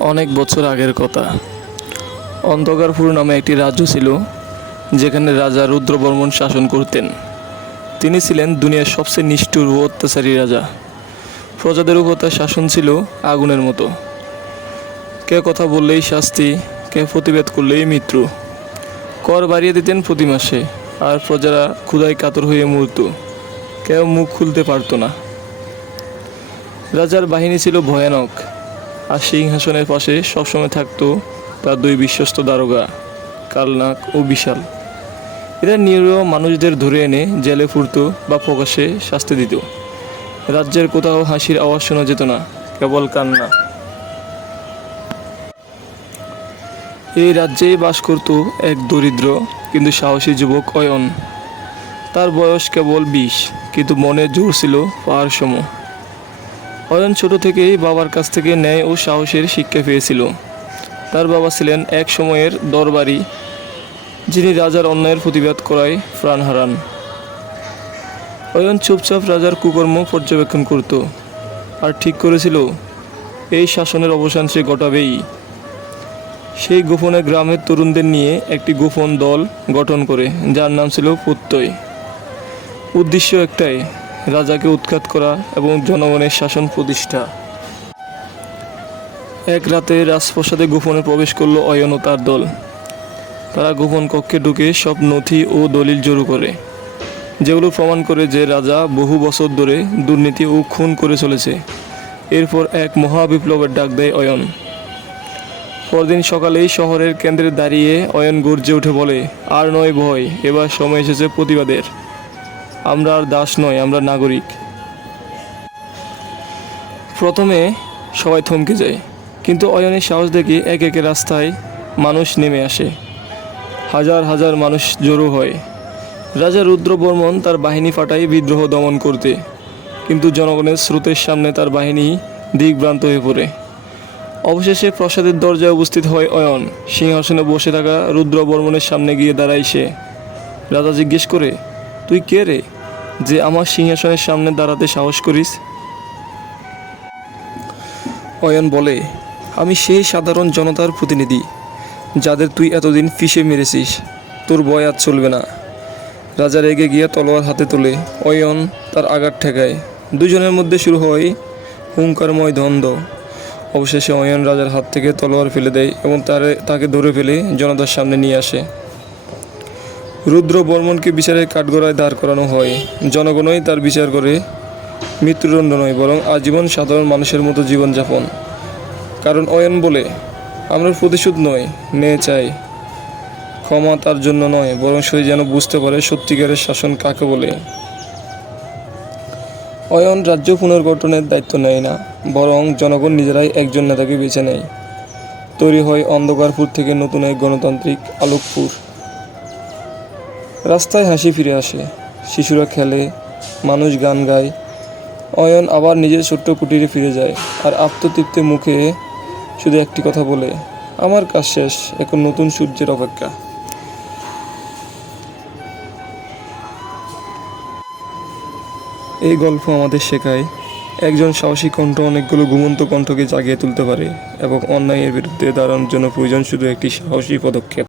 অনেক বছর আগের কথা। অন্ধকারপুর নামে একটি রাজ্য ছিল, যেখানে রাজা রুদ্রবর্মন শাসন করতেন। তিনি ছিলেন দুনিয়ার সবচেয়ে নিষ্ঠুর ও অত্যাচারী রাজা। প্রজাদের উপর তার শাসন ছিল আগুনের মতো। কে কথা বললেই শাস্তি, কে প্রতিবাদ করলেই মৃত্যু। কর বাড়িয়ে দিতেন প্রতি মাসে, আর প্রজারা ক্ষুধায় কাতর হয়ে মরত। কেউ মুখ খুলতে পারত না। রাজার বাহিনী ছিল ভয়ানক, আর সিংহাসনের পাশে সবসময় থাকতো তার দুই বিশ্বস্ত দারোগা, কালনাক ও বিশাল। এরা নিরীহ মানুষদের ধরে এনে জেলে পুরত বা প্রকাশ্যে শাস্তি দিত। রাজ্যের কোথাও হাসির আওয়াজ শোনা যেত না, কেবল কান্না। এই রাজ্যেই বাস করত এক দরিদ্র কিন্তু সাহসী যুবক অয়ন। তার বয়স কেবল 20, কিন্তু মনে জোর ছিল পাহাড় সম। অয়ন ছোট থেকেই বাবার কাছ থেকে ন্যায় ও সাহসের শিক্ষা পেয়েছিল। তার বাবা ছিলেন এক সময়ের দরবারি, যিনি রাজার অন্যায়ের প্রতিবাদ করায় প্রাণ হারান। অয়ন চুপচাপ রাজার কুকর্ম পর্যবেক্ষণ করত, আর ঠিক করেছিল এই শাসনের অবসান সে ঘটাবেই। সেই গোপনে গ্রামের তরুণদের নিয়ে একটি গোপন দল গঠন করে, যার নাম ছিল প্রত্যয়। উদ্দেশ্য একটাই, রাজাকে উৎখাত করা এবং জনগণের শাসন প্রতিষ্ঠা। এক রাতে রাজপ্রাসাদে গোপনে প্রবেশ করলো অয়ন ও তার দল। তারা গোপন কক্ষে ঢুকে সব নথি ও দলিল জড়ো করে, যেগুলো প্রমাণ করে যে রাজা বহু বছর ধরে দুর্নীতি ও খুন করে চলেছে। এরপর এক মহাবিপ্লবের ডাক দেয় অয়ন। পরদিন সকালেই শহরের কেন্দ্রে দাঁড়িয়ে অয়ন গর্জে উঠে বলে, আর নয় ভয়, এবার সময় এসেছে প্রতিবাদের। আমরা আর দাস নয়, আমরা নাগরিক। প্রথমে সবাই থমকে যায়, কিন্তু অয়নের সাহস দেখে এক একে রাস্তায় মানুষ নেমে আসে। হাজার হাজার মানুষ জড়ো হয়। রাজা রুদ্রবর্মন তার বাহিনী পাঠায় বিদ্রোহ দমন করতে, কিন্তু জনগণের স্রোতের সামনে তার বাহিনী দিকভ্রান্ত হয়ে পড়ে। অবশেষে প্রাসাদের দরজায় উপস্থিত হয় অয়ন। সিংহাসনে বসে থাকা রুদ্রবর্মনের সামনে গিয়ে দাঁড়ায় সে। রাজা জিজ্ঞেস করে, তুই কে রে, যে আমার সিংহাসনের সামনে দাঁড়াতে সাহস করিস? অয়ন বলে, আমি সেই সাধারণ জনতার প্রতিনিধি, যাদের তুই এতদিন ফিসে মেরেছিস। তোর ভয় আজ চলবে না। রাজা রেগে গিয়ে তলোয়ার হাতে তোলে। অয়ন তার আঘাত ঠেকায়। দুজনের মধ্যে শুরু হয় হুঙ্কারময় দ্বন্দ্ব। অবশেষে অয়ন রাজার হাত থেকে তলোয়ার ফেলে দেয় এবং তাকে ধরে ফেলে জনতার সামনে নিয়ে আসে। রুদ্রবর্মনকে বিচারের কাঠগড়ায় দাঁড় করানো হয়। জনগণই তার বিচার করে। মৃত্যুদণ্ড নয়, বরং আজীবন সাধারণ মানুষের মতো জীবনযাপন। কারণ অয়ন বলে, আমরা প্রতিশোধ নয়, ন্যায় চাই। ক্ষমা তার জন্য নয়, বরং সে যেন বুঝতে পারে সত্যিকারের শাসন কাকে বলে। অয়ন রাজ্য পুনর্গঠনের দায়িত্ব নেয় না, বরং জনগণ নিজেরাই একজন নেতাকে বেছে নেয়। তৈরি হয় অন্ধকারপুর থেকে নতুন এক গণতান্ত্রিক আলোকপুর। রাস্তায় হাসি ফিরে আসে, শিশুরা খেলে, মানুষ গান গায়। অয়ন আবার নিজের ছোট্ট কুটিরে ফিরে যায়, আর আত্মতৃপ্তি মুখে শুধু একটি কথা বলে, আমার কাজ শেষ, এখন নতুন সূর্যের অপেক্ষা। এই গল্প আমাদের শেখায়, একজন সাহসী কণ্ঠ অনেকগুলো ঘুমন্ত কণ্ঠকে জাগিয়ে তুলতে পারে, এবং অন্যায়ের বিরুদ্ধে দাঁড়ানোর জন্য প্রয়োজন শুধু একটি সাহসী পদক্ষেপ।